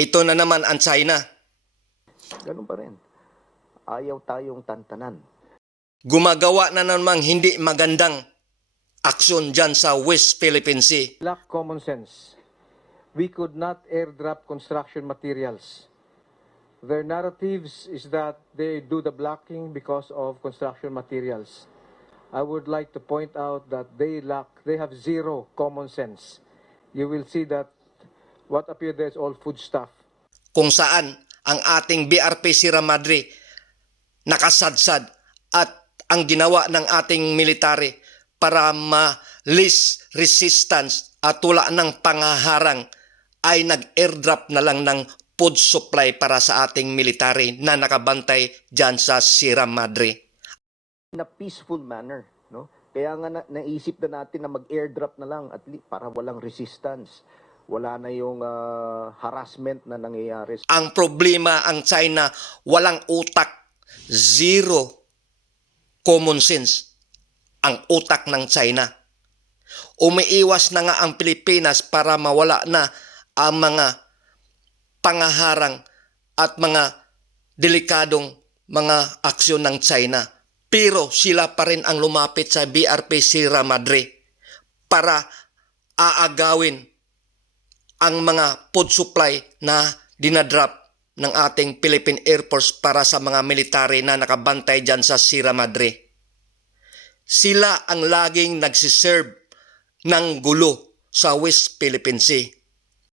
ito na naman ang China. Ganun pa rin. Ayaw tayong tantanan. Gumagawa na namang hindi magandang aksyon dyan sa West Philippine Sea. lack common sense. We could not airdrop construction materials. Their narratives is that they do the blocking because of construction materials. I would like to point out that they lack, they have zero common sense. You will see that what appear there is all food stuff. Kung saan ang ating BRP Sierra Madre nakasadsad at ang ginawa ng ating military para ma-list resistance at wala ng pangaharang ay nag-airdrop na lang ng food supply para sa ating military na nakabantay dyan sa Sierra Madre. In a peaceful manner. No? Kaya nga na, naisip na natin na mag-airdrop na lang at para walang resistance. Wala na yung ah, harassment na nangyayari. Ang problema ang China, walang utak, zero common sense ang utak ng China. Umiiwas na nga ang Pilipinas para mawala na ang mga pangaharang at mga delikadong mga aksyon ng China. Pero sila pa rin ang lumapit sa BRP Sierra Madre para aagawin ang mga food supply na dinadrop ng ating Philippine Air Force para sa mga military na nakabantay dyan sa Sierra Madre. Sila ang laging nagsiserve ng gulo sa West Philippine Sea.